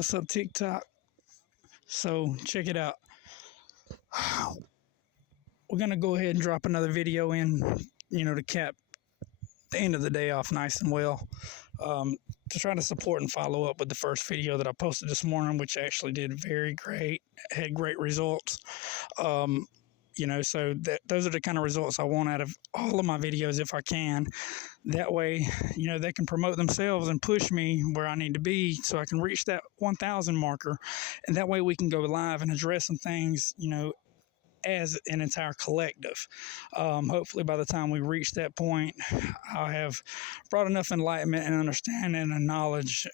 What's up, TikTok? So check it out. We're gonna go ahead and drop another video in, to cap the end of the day off nice and well. To try to support and follow up with the first video that I posted this morning, which actually did very great, had great results. So those are the kind of results I want out of all of my videos if I can. That way, they can promote themselves and push me where I need to be so I can reach that 1,000 marker. And that way we can go live and address some things, as an entire collective. Hopefully by the time we reach that point, I'll have brought enough enlightenment and understanding and knowledge,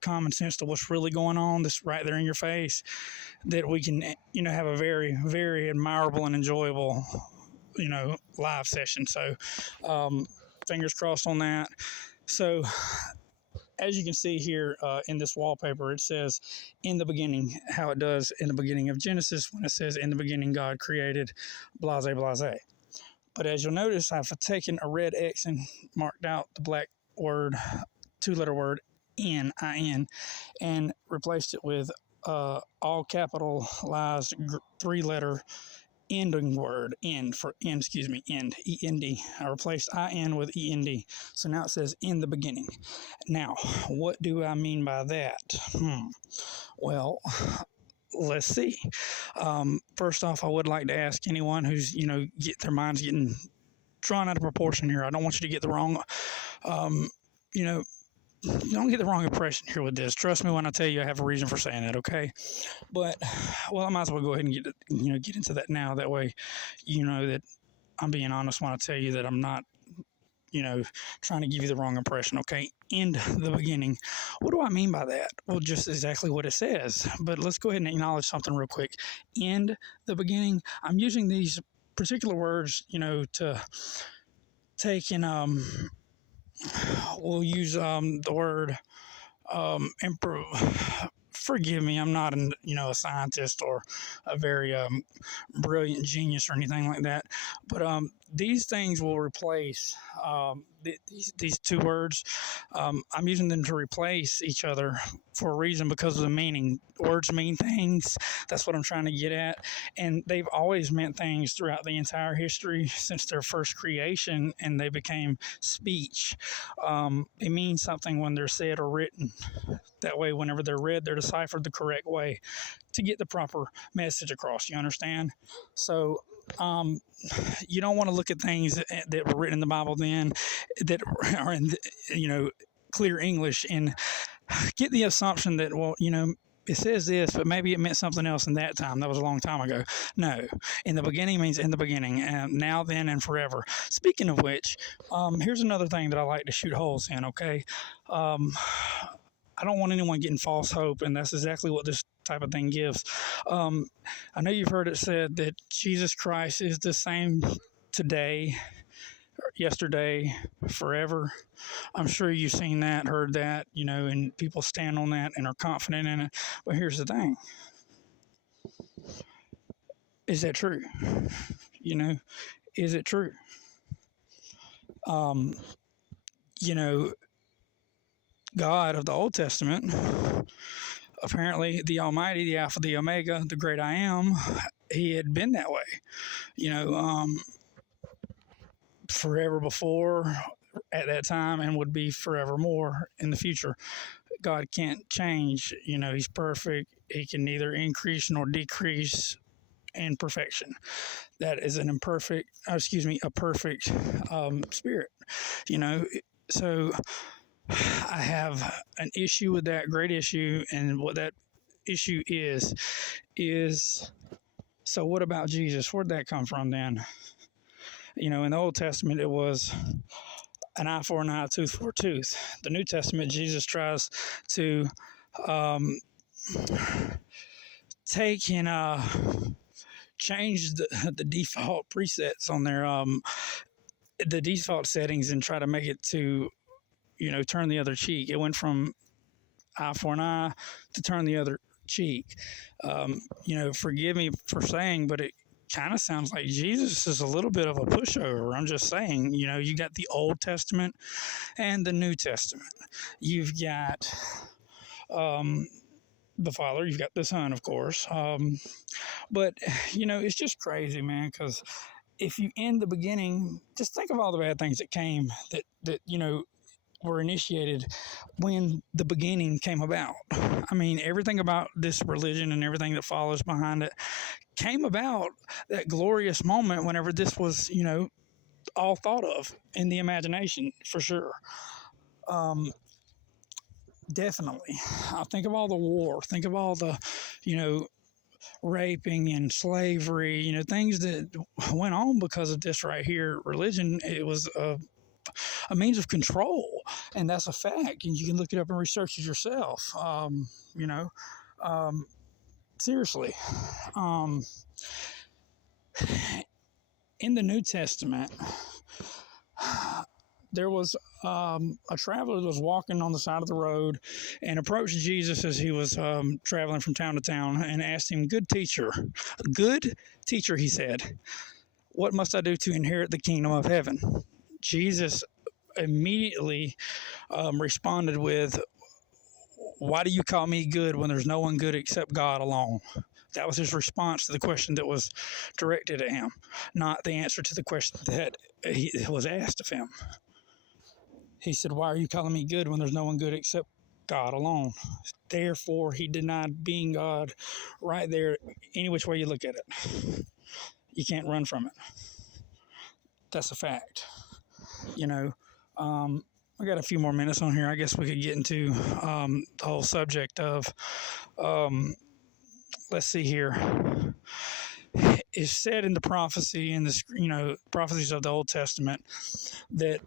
common sense to what's really going on, that's right there in your face, that we can, have a very, very admirable and enjoyable, live session. So, fingers crossed on that. So, as you can see here in this wallpaper, it says in the beginning, how it does in the beginning of Genesis when it says in the beginning God created, blase, blase. But as you'll notice, I've taken a red X and marked out the black word, two-letter word, N-I-N, and replaced it with all capitalized three-letter ending word, end, E-N-D. I replaced I-N with E-N-D. So now it says in the beginning. Now, what do I mean by that? Well, let's see. First off, I would like to ask anyone who's, get their minds getting drawn out of proportion here. I don't want you to get the wrong, don't get the wrong impression here with this. Trust me when I tell you I have a reason for saying that, okay? But, well, I might as well go ahead and get into that now. That way, that I'm being honest when I tell you that I'm not, trying to give you the wrong impression, okay? In the beginning. What do I mean by that? Well, just exactly what it says. But let's go ahead and acknowledge something real quick. In the beginning, I'm using these particular words, to take and, we'll use the word improve. Forgive me, I'm not a scientist or a very brilliant genius or anything like that. But these things will replace these two words. I'm using them to replace each other for a reason, because of the meaning. Words mean things. That's what I'm trying to get at. And they've always meant things throughout the entire history since their first creation, and they became speech. They mean something when they're said or written. That way, whenever they're read, they're deciphered the correct way to get the proper message across. You understand? So, you don't want to look at things that were written in the Bible then, that are in, clear English, and get the assumption that, well, it says this, but maybe it meant something else in that time. That was a long time ago. No. In the beginning means in the beginning, now, then, and forever. Speaking of which, here's another thing that I like to shoot holes in, okay? I don't want anyone getting false hope, and that's exactly what this type of thing gives. I know you've heard it said that Jesus Christ is the same today, yesterday, forever. I'm sure you've seen that, heard that, and people stand on that and are confident in it. But here's the thing. Is that true? Is it true? God of the Old Testament, apparently the Almighty, the Alpha, the Omega, the great I Am, he had been that way, forever before, at that time, and would be forevermore in the future. God can't change. He's perfect. He can neither increase nor decrease in perfection. That is a perfect spirit, So I have an issue with that, great issue, and what that issue is, so what about Jesus? Where'd that come from then? In the Old Testament, it was an eye for an eye, a tooth for a tooth. The New Testament, Jesus tries to take and change the default presets on their the default settings, and try to make it to turn the other cheek. It went from eye for an eye to turn the other cheek. Forgive me for saying, but it kind of sounds like Jesus is a little bit of a pushover. I'm just saying, you got the Old Testament and the New Testament. You've got the Father, you've got the Son, of course. But, it's just crazy, man, because if you in the beginning, just think of all the bad things that came that were initiated when the beginning came about. I mean, everything about this religion and everything that follows behind it came about that glorious moment whenever this was, all thought of in the imagination, for sure. Um, Definitely. Think of all the war. Think of all the, you know, raping and slavery, things that went on because of this right here religion. It was a means of control, and that's a fact. And you can look it up and research it yourself. You know, um, Seriously. Um, in the New Testament, there was a traveler that was walking on the side of the road and approached Jesus as he was traveling from town to town and asked him, good teacher, he said, what must I do to inherit the kingdom of heaven? Jesus immediately responded with, why do you call me good when there's no one good except God alone? That was his response to the question that was directed at him, not the answer to the question that was asked of him. He said, why are you calling me good when there's no one good except God alone? Therefore, he denied being God right there, any which way you look at it. You can't run from it. That's a fact. I got a few more minutes on here. I guess we could get into the whole subject of, let's see here. It's said in the prophecy, in the prophecies of the Old Testament, that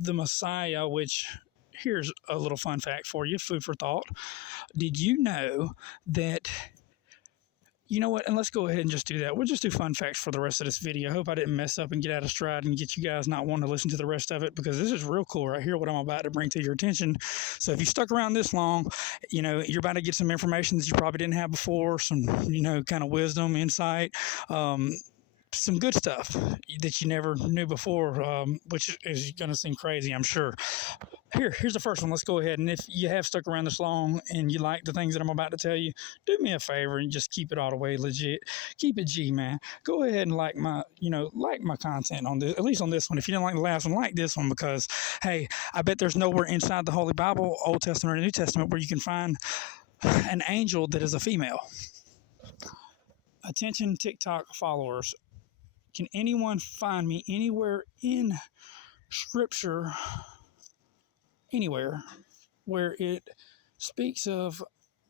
the Messiah, which here's a little fun fact for you, food for thought. Did you know that? You know what? And let's go ahead and just do that. We'll just do fun facts for the rest of this video. I hope I didn't mess up and get out of stride and get you guys not wanting to listen to the rest of it, because this is real cool right here, what I'm about to bring to your attention. So if you stuck around this long, you're about to get some information that you probably didn't have before, some, kind of wisdom, insight, some good stuff that you never knew before, which is going to seem crazy, I'm sure. Here's the first one. Let's go ahead. And if you have stuck around this long and you like the things that I'm about to tell you, do me a favor and just keep it all the way legit. Keep it G, man. Go ahead and like my content on this, at least on this one. If you didn't like the last one, like this one, because, hey, I bet there's nowhere inside the Holy Bible, Old Testament or New Testament, where you can find an angel that is a female. Attention, TikTok followers. Can anyone find me anywhere in Scripture, anywhere, where it speaks of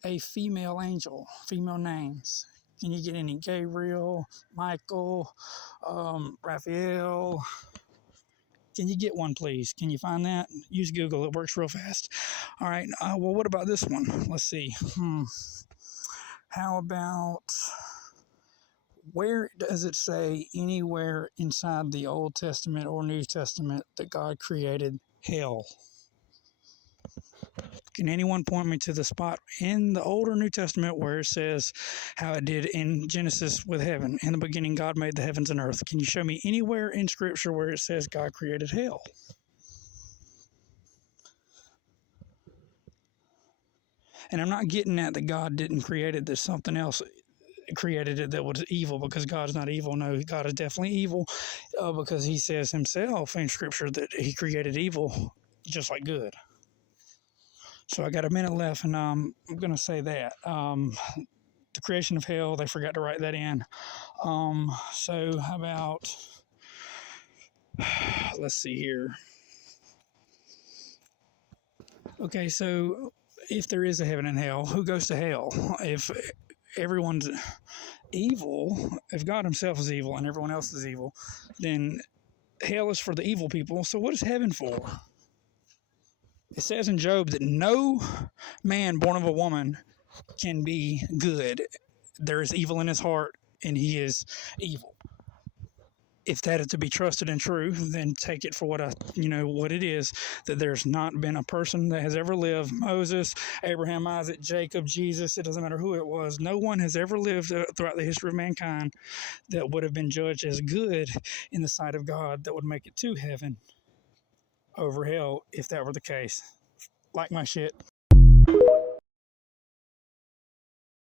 a female angel, female names? Can you get any Gabriel, Michael, Raphael? Can you get one, please? Can you find that? Use Google. It works real fast. All right. Well, what about this one? Let's see. How about... where does it say anywhere inside the Old Testament or New Testament that God created hell? Can anyone point me to the spot in the Old or New Testament where it says how it did in Genesis with heaven? In the beginning, God made the heavens and earth. Can you show me anywhere in Scripture where it says God created hell? And I'm not getting at that God didn't create it, there's something else created it that was evil, because God's not evil. No, God is definitely evil, because he says himself in Scripture that he created evil just like good. So I got a minute left, and I'm going to say that. The creation of hell, they forgot to write that in. So how about, let's see here. Okay, so if there is a heaven and hell, who goes to hell? If everyone's evil, if God himself is evil and everyone else is evil, then hell is for the evil people. So what is heaven for? It says in Job that no man born of a woman can be good. There is evil in his heart, and he is evil. If that is to be trusted and true, then take it for what it is, that there's not been a person that has ever lived, Moses, Abraham, Isaac, Jacob, Jesus, it doesn't matter who it was, no one has ever lived throughout the history of mankind that would have been judged as good in the sight of God, that would make it to heaven over hell, if that were the case. Like my shit,